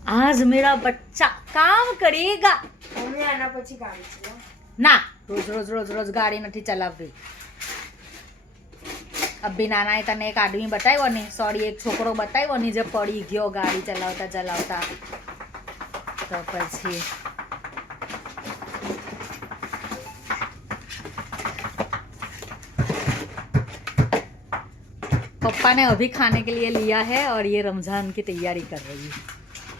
आज मेरा बच्चा काम करेगा. મમ્મી આના પછી કામ છે ના રોજ રોજ રોજ રોજ ગાડી નથી ચલાવવી. અભી નાના એ તને એક આદમી બતાવ્યો ને સોરી એક છોકરો બતાવ્યો ને જે પડી ગયો ગાડી ચલાવતા ચલાવતા તો પછી पप्पा ने अभी खाने के लिए लिया है और ये रमजान की तैयारी कर रही है.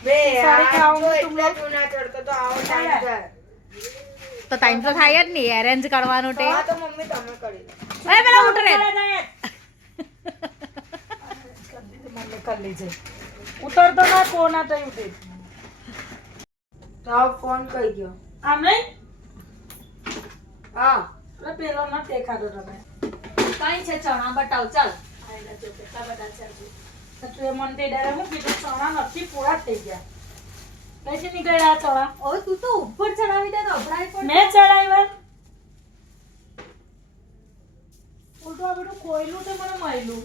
બે સારી આ ખાવાનું તો તું એટલે તું ના ચડતો તો આવો ટાઈમ જાય તો ટાઈમ તો થાય જ નહીં એરેન્જ કરવાનું તે હા તો મમ્મી તમે કરી લો એ પેલા ઉઠ રે મને કરી લેજે ઉતરતો ના કોના તઈ ઉઠે તો આ ફોન કઈ ગયો આમ નહીં હા એટલે પેલો ના દેખાડો તમે કઈ છે ચણા બતાવ ચાલ આયલા જો કેટલા બધા છે હજુ તો તું એ મને તે ડાયરે હું કીધું ચણા નથી પૂરા જ થઈ ગયા કઈથી નીકળ્યા આ ચણા ઓય તું તો ઉપર ચડાવી દે તો અભડાય પણ મેં ચડાવ્યા ઉલટું આ બધું ખોયલું તો મને મળ્યું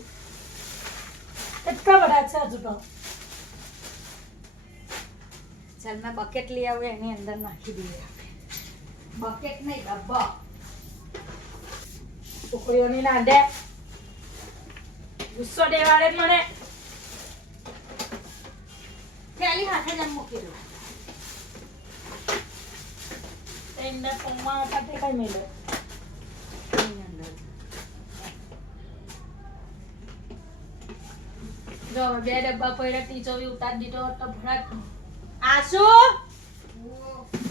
એટલા બધા છે હજુ તો ચાલ મેં બકેટ લઈ આવું એની અંદર નાખી દઈએ બકેટ નહીં ડબ્બા છોકરીઓની નાંદે ગુસ્સો દેવાડે જ મને થેલી હાથે જ મૂકી દઉં એને પમ્મા સાથે કઈ મેલે એની અંદર જો હવે બે ડબ્બા પડ્યા ટીચો બી ઉતારી દીધો તો ભરાટ આશુ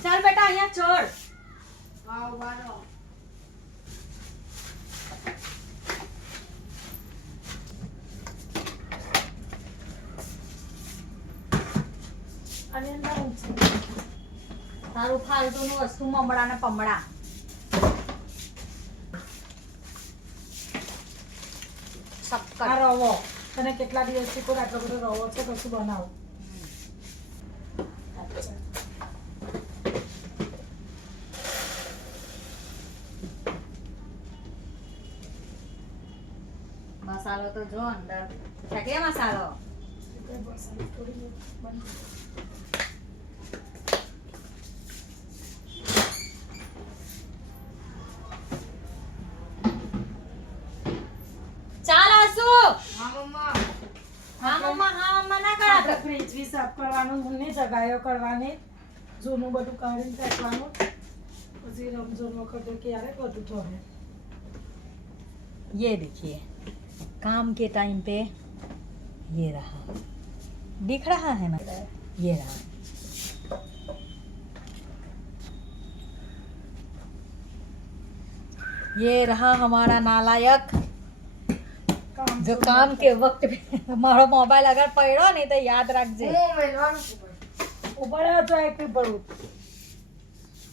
ચાલ બેટા અહીંયા ચડ હા ઉભારો અને અંદર હું છે તારું ફાલતુનું વસ્તુ મમડા ને પમડા શક્કર આ રવો તને કેટલા દિવસથી કોઈ આટલો બધો રવો છે કશું બનાવો અચ્છા. મસાલો તો જો અંદર છે કે મસાલો એટલે બસ આ થોડી બંધ ચાલ આશુ હા મમ્મા હા મમ્મા ના કર આપણે ફ્રીજ બી સાફ કરવાનું ઊની જગાયો કરવાની જૂનું બધું કાઢીને ફેંકવાનું પછી રમઝાન વખતે ક્યારે બધું થશે ये देखिए काम के टाइम पे ये रहा दिख रहा है ना ये रहा ये रहा हमारा नालायक जो काम के वक्त पे हमारा मोबाइल अगर पकड़ो नहीं तो याद रखजे હું મેલવાનું છું ભાઈ ઉપર તો એક પડું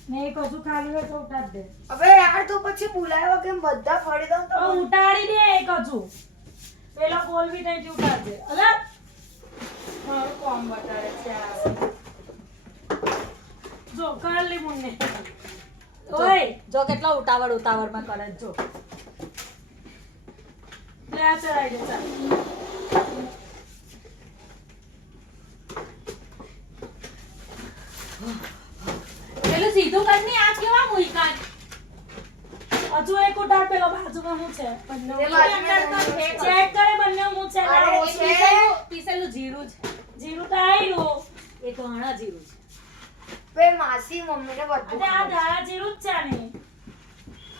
ને એક હજુ ખાલી હોય તો ઉતાર દે હવે યાર તું પછી બોલાવ્યો કેમ બધા ફરી દઉં તો તો ઉતારી દે એક હજુ પેલો ગોલ બી નહીં ઉતાર દે અલા મારું કોમ બતાવે છે આ જો કર લે મુન્ને ઓય જો કેટલા ઉતાવળ માં કરે જો લે આ ચડાઈ દે ચાલ પેલું સીધું કરની આ કેવા મુઈકાન હજુ એક ઉતાર પેલો બાજુમાં હું છે બંને એ બાજુમાં હું છે. ચેક કરે બંને હું છે અરે, લાવો. છે. પીસેલું જીરું છે જીરું તો આયરું એ તો હણા જીરું છે બે માસી મમ્મીને બધું અને આ ધાણા જીરું જ છે ને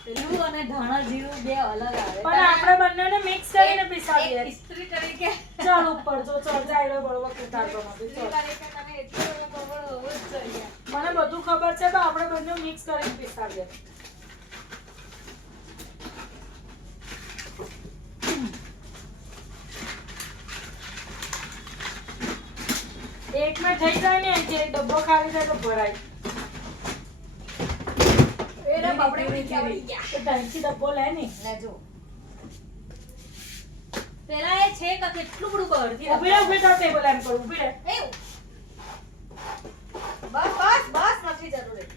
પેલું અને ધાણા જીરું બે અલગ આવે પણ આપણે બંનેને મિક્સ કરીને પીસાવીએ એક ઇસ્ત્રી તરીકે ચાલ ઉપર જો ચલ જાય બરોબર ઉતારતો નથી ઇસ્ત્રી ચાલ. તરીકે તને એટલું બધું ખબર હોવું જ જોઈએ મને બધું ખબર છે પણ આપણે બંને મિક્સ કરીને પીસાવીએ એક માં થઈ જાય ને કે એક ડબ્બો ખાલી જાય તો ભરાય એના બાપડે ઉડી આવડી ગયા તો ટાઈમથી ડબ્બો લે ને લેજો પેલા એ છે કે કેટલું બધું બહારથી ઉભી રહે ટેબલ એમ કર ઉભી રહે એ બસ નથી જરૂર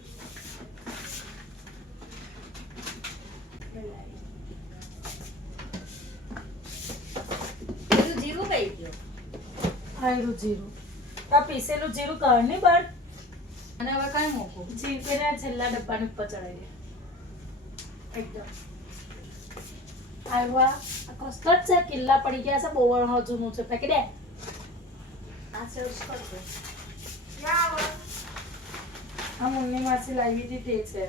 પેલું જીરું કઈ ગયું આયરું જીરું આ પીસેલું જીરું કર નહીં બળ અને હવે કઈ મૂકું? જીરીને છેલ્લા ડબ્બાની ઉપર ચડાવી દે એકદમ આવ્યા આ કસ્ટર્ડ છે કિલ્લા પડી ગયા છે બહુ વર્ષ જૂનું છે ફેંકી દે આ સેવ કરજો. આ મુન્ની માસી લાવી હતી તે છે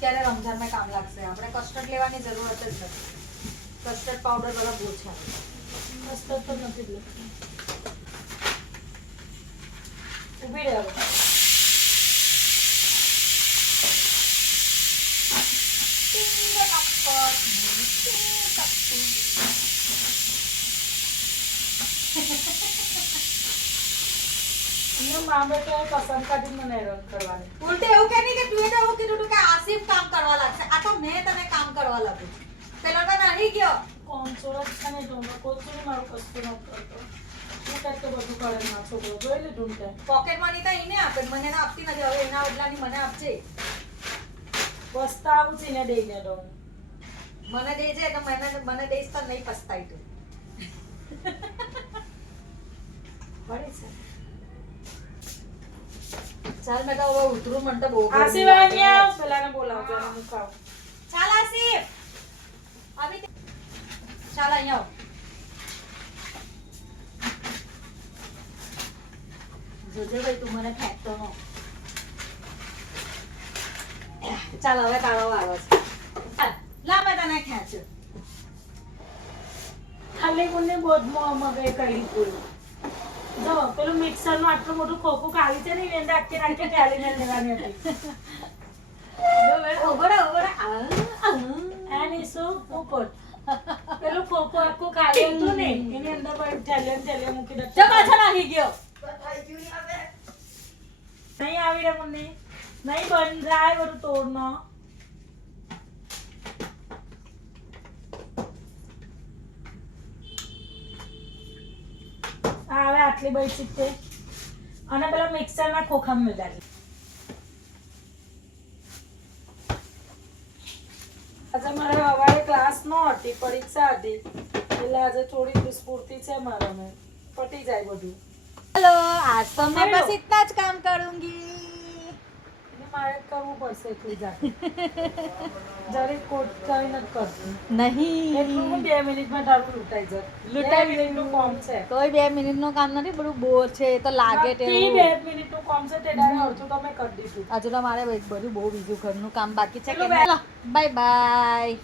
ક્યારે રમઝાનમાં કામ લાગશે. આપણે કસ્ટર્ડ લેવાની જરૂરત જ નથી. કસ્ટર્ડ પાવડર વાળા બહુ છે. કસ્ટર્ડ તો નથી લેતું ઊભી રહે હવે મા બેટો પસંદ કાઢીને મને હેરાન કરવાની ઉલટે એવું કે નહીં કે તું તો એવું કીધું તું કે આસિફ કામ કરવા લાગશે. આ તો મેં તને કામ કરવા લાગુ છું. પેલો તો નાહી ગયો. કોણ છોડ છે ને તો કોઈ મારું કશું ન કરતો હું કંઈક તો બધું કરે ના છોકરો જોઈ લીધું ને પોકેટ મની તો એને આપે, મને તો આપતી નથી. હવે એના બદલાની મને આપજે. પસ્તાવું છે ને દઈને દઉં મને દેજે તો મને દઈશ તો નહીં પસ્તાય તું. પડે છે ચાલ મેં તો હવે ઉતરું. મને તો બહુ ગરમી આશીર્વાદ લાગે. અહીંયા આવ પેલાને બોલાવજો અને હું ખાઉં ચાલ આસિફ આવી તે- ચાલ અહીંયા આવ. જોજે ભાઈ તું મને ફેંકતો ન. ચાલ હવે તારો વારો છે. ચાલ લા મેં તને ખેંચ્યો. ખાલી કોને બોધમાં મગઈ કરી પૂરું જો પેલું મિક્સર નું આટલું મોટું ખોખું કાઢી છે ને એની અંદર આખી નાખી ઠેલીને લેવાની હતી એની શું ઉપર પેલું ખોખું આખું ખાલી હતું ને એની અંદર પણ ઠેલીને મૂકી દે જો પાછો નાખી ગયો. નહીં આવી રે મમ્મી નહીં બંધ જાય બધું તોડનો હવે આટલી બચી છે અને પેલા મિક્સર ના ખોખામાં મેળવી આજે મારે સવારે ક્લાસ નો હતી પરીક્ષા હતી એટલે આજે થોડી દુષ્પૂર્તિ છે મારા મેં પટી જાય બધું हेलो आज तो मैं हेलो। बस इतना ज काम करूंगी. એટલે મારે કરવું પડશે એટલું જાતે જરી કોટ કઈ નથી કરતું नहीं એટલું હું 2 મિનિટમાં તારું લૂંટાઈ જાય લૂંટાઈ 2 મિનિટનું કામ છે कोई 2 मिनिट નું કામ નથી. બધું બોર છે એ તો લાગે તે. 2 મિનિટનું કામ છે તે ડાયરેક્ટ અડધું તમે કરી દીધું હજુ તો મારે બધું બહુ બીજું ઘરનું કામ બાકી છે. ચલો, bye. Bye bye.